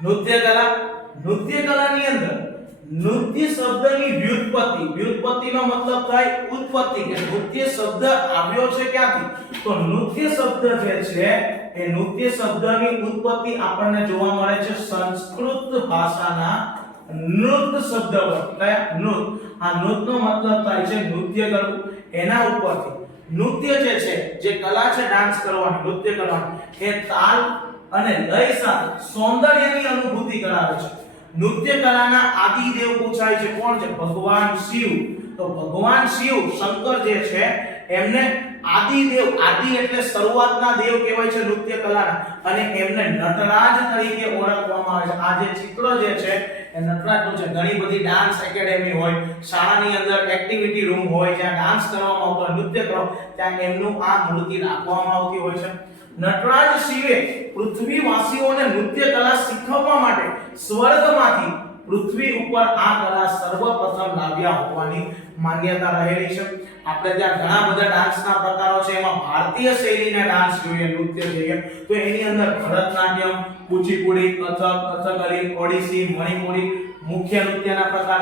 નૃત્ય કલા, નૃત્ય કલાની અંદર નૃત્ય શબ્દની વ્યુત્પત્તિનો મતલબ થાય ઉત્પત્તિ કે નૃત્ય શબ્દ આવ્યો છે ક્યાંથી? તો નૃત્ય શબ્દ જે છે એ નૃત્ય શબ્દની ઉત્પત્તિ આપણને જોવા મળે છે સંસ્કૃત ભાષાના નૃત્ય શબ્દ પર. નૃત્ય, આ નૃત્યનો મતલબ થાય છે નૃત્ય કરવું. એના ઉપરથી નૃત્ય જે છે, જે કલા છે ડાન્સ કરવાની, નૃત્ય કરવાની, એ તાલ અને લય સાથે સૌંદર્યની અનુભૂતિ કરાવે છે. નૃત્ય કલાના આદિદેવ પૂછાય છે કોણ છે? ભગવાન શિવ. તો ભગવાન શિવ, શંકર જે છે એમને આદિદેવ, આદિ એટલે શરૂઆતના દેવ કહેવાય છે નૃત્ય કલાના, અને એમને નટરાજ તરીકે ઓળખવામાં આવે છે. આ જે ચિત્ર જે છે એ નટરાજનું છે. ઘણી બધી ડાન્સ એકેડેમી હોય, શાળાની અંદર એક્ટિવિટી રૂમ હોય, જ્યાં ડાન્સ કરવામાં આવતો હોય, નૃત્ય કરો, ત્યાં એમનું આ મૂર્તિ રાખવામાં આવતી હોય છે. નટરાજ શિવે પૃથ્વીવાસીઓને નૃત્ય કલા શીખવવા માટે સ્વર્ગમાંથી પૃથ્વી ઉપર આ કલા સર્વપ્રથમ લાવ્યા હોવાની માન્યતા રહેલી છે. આપણે ત્યાં ઘણા બધા ડાન્સના પ્રકારો છે, એમાં ભારતીય શૈલીના ડાન્સ જોઈએ, નૃત્ય જોઈએ, તો એની અંદર ભરતનાટ્યમ, કુચીપુડી, કથક, કથકલી, ઓડિસી, મણિપુરી મુખ્ય નૃત્યના પ્રકાર